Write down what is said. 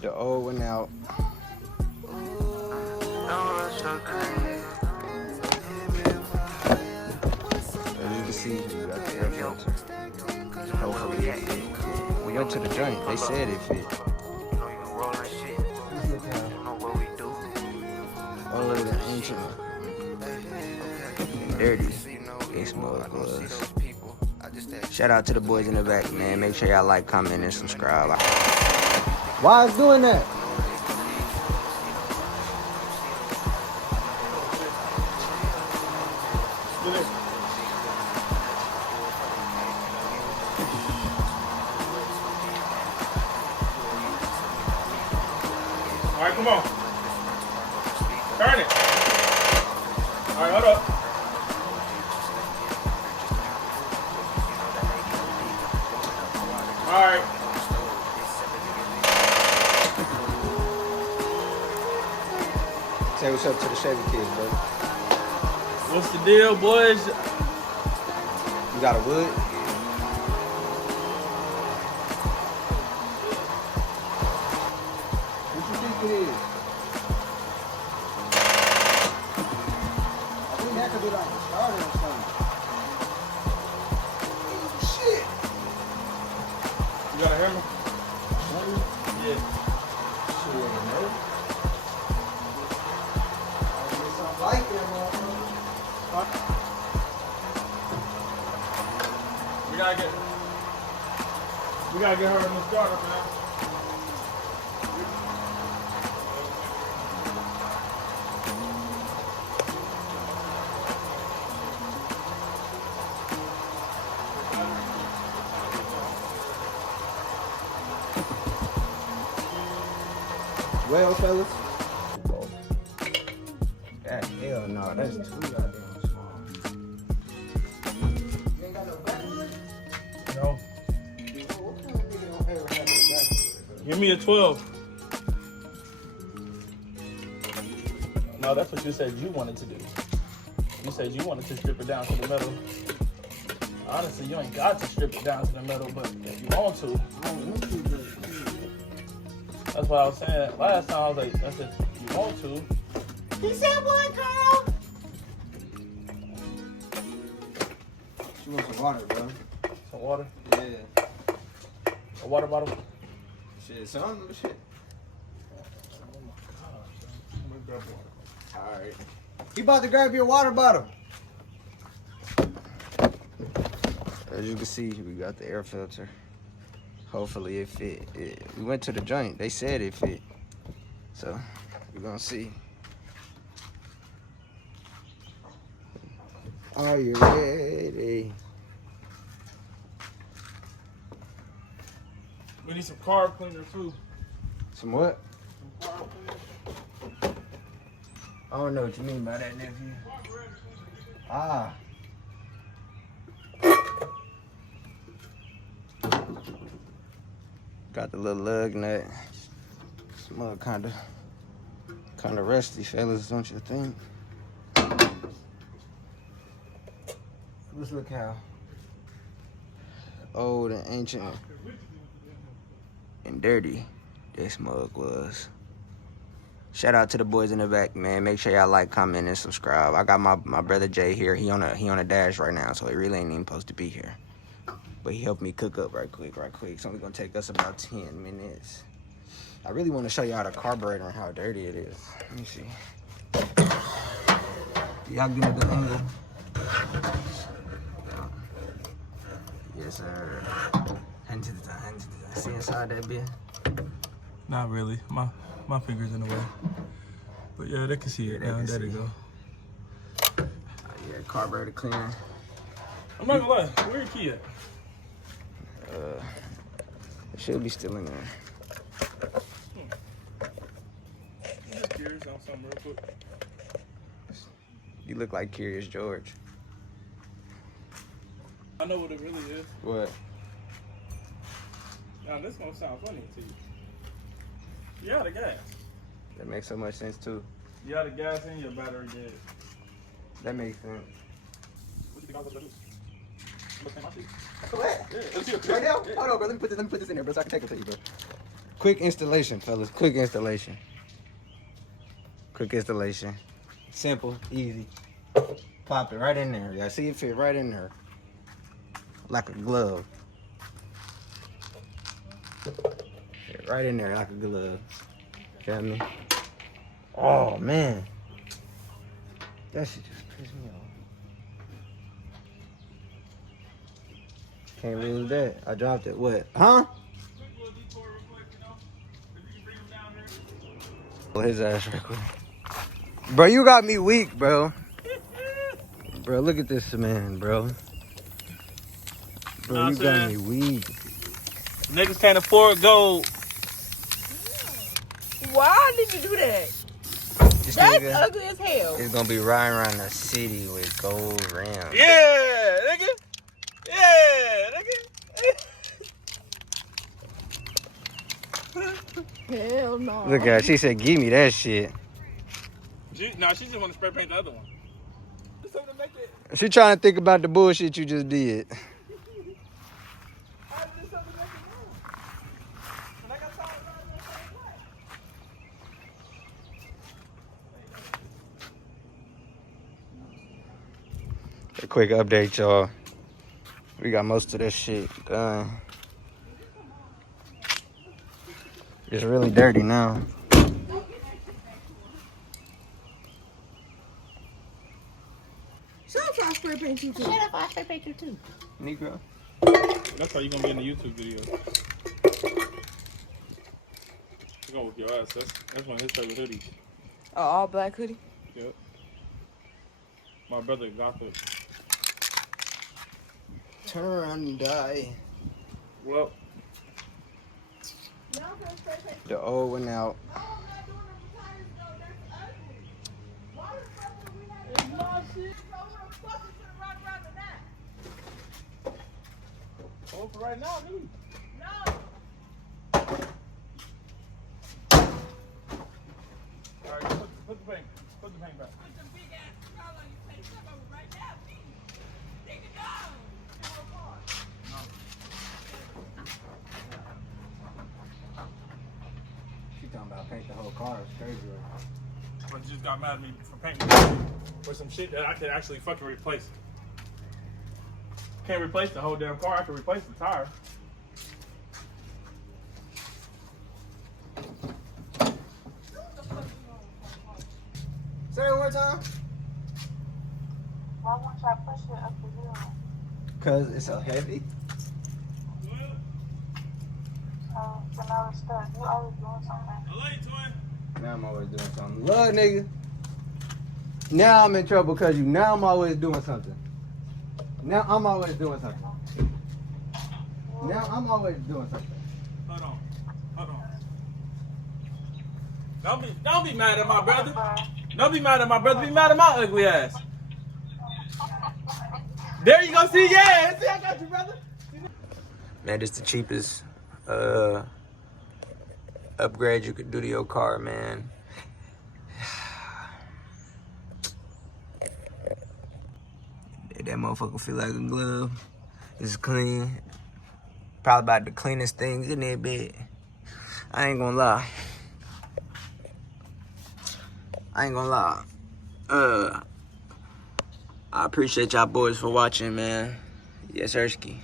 The old one out. As you can see, you got the air filter. Hopefully it fit. We went to the joint. They said it fit. Oh, the ancient and dirty. They smell gloves. Shout out to the boys in the back, man. Make sure y'all like, comment, and subscribe. Why is doing that? All right, come on. Turn it. All right, hold up. All right. Say what's up to the Chevy kids, bro. What's the deal, boys? You got a wood? What you think it is? I think that could be like a starter or something. Shit! You got a hammer? Yeah. Shit, man. Something like that, motherfucker. We gotta get her in the starter, man. Well, fellas. God, hell no, that's too goddamn small. You ain't got no backwood? No. What kind of nigga don't ever have no backwood? Give me a 12. No, that's what you said you wanted to do. You said you wanted to strip it down to the middle. Honestly, you ain't got to strip it down to the middle, but if you want to. I don't want to, but That's what I was saying. Last time I was like, I said, if you want to. he said what, Carl? She wants some water, bro. Some water? Yeah. A water bottle? Shit, some shit. Alright. He about to grab your water bottle. As you can see, we got the air filter. Hopefully it fit. We went to the joint. They said it fit. So, we're gonna see. Are you ready? We need some carb cleaner too. Some what? Some carb cleaner. I don't know what you mean by that, nephew. Ah. Got the little lug nut. This mug kinda rusty, fellas, don't you think? Let's look how old and ancient and dirty this mug was. Shout out to the boys in the back, man. Make sure y'all like, comment, and subscribe. I got my brother Jay here. He on a dash right now, so he really ain't even supposed to be here. But he helped me cook up right quick. It's only gonna take us about 10 minutes. I really want to show y'all the carburetor and how dirty it is. Let me see. Y'all give me a good angle. Yes, sir. Hand to the hand. See inside that bit? Not really. My finger's in the way. But yeah, they can see it now. There they go. Yeah, carburetor cleaner. I'm not gonna lie. Where your key at? It should be still in there. I'm just curious on something real quick. You look like Curious George. I know what it really is. What? Now this gonna sound funny to you. You out of gas. That makes so much sense too. You out of gas and your battery dead. That makes sense. What do you think I was gonna do? I'm gonna my shit. What? Yeah, let's see it. Right now? Yeah. Hold on, bro. Let me put this in there, bro, so I can take it to you, bro. Quick installation, fellas. Quick installation. Quick installation. Simple, easy. Pop it right in there. Y'all see it fit right in there. Like a glove. Fit right in there like a glove. Feel me? Oh, man. That shit just pissed me off. Can't lose that. I dropped it. What? Huh? His ass real quick. Bro, you got me weak, bro. Bro, look at this man, bro. Bro, you got me weak. Niggas can't afford gold. Why did you do that? This That's nigga ugly as hell. is gonna be riding around the city with gold rims. Yeah, nigga. Yeah, nigga. Hell no. Look at her. She said, give me that shit. She just want to spray paint the other one. Something to make it. She trying to think about the bullshit you just did. A quick update, y'all. We got most of this shit done. It's really dirty now. Shut up, I spray paint you too. Shut up, I spray paint you too. Negro. That's how you gonna be in the YouTube video. You go with your ass. That's one of his favorite hoodies. Oh, all black hoodie? Yep. My brother got it. Turn and die. Well, The old one out. oh, for right now, dude. All right, put the paint back. She talking about paint the whole car. It's crazy. But you just got mad at me for painting for some shit that I could actually fucking replace. Can't replace the whole damn car. I can replace the tire. Say it one more time. Why won't y'all push it up the hill? Cause it's so heavy. So now it's stuck. You always doing something. I love you, twin. Now I'm always doing something. Love, nigga. Now I'm in trouble because you. Now I'm always doing something. Now I'm always doing something. Now I'm always doing something. Hold on. Don't be mad at my brother. Don't be mad at my brother. Be mad at my ugly ass. There you go. See, yeah. See, I got you, brother. Man, this the cheapest upgrade you could do to your car, man. That motherfucker feel like a glove. It's clean. Probably about the cleanest thing in that bed. I ain't gonna lie. I appreciate y'all boys for watching, man. Yes, Ersky.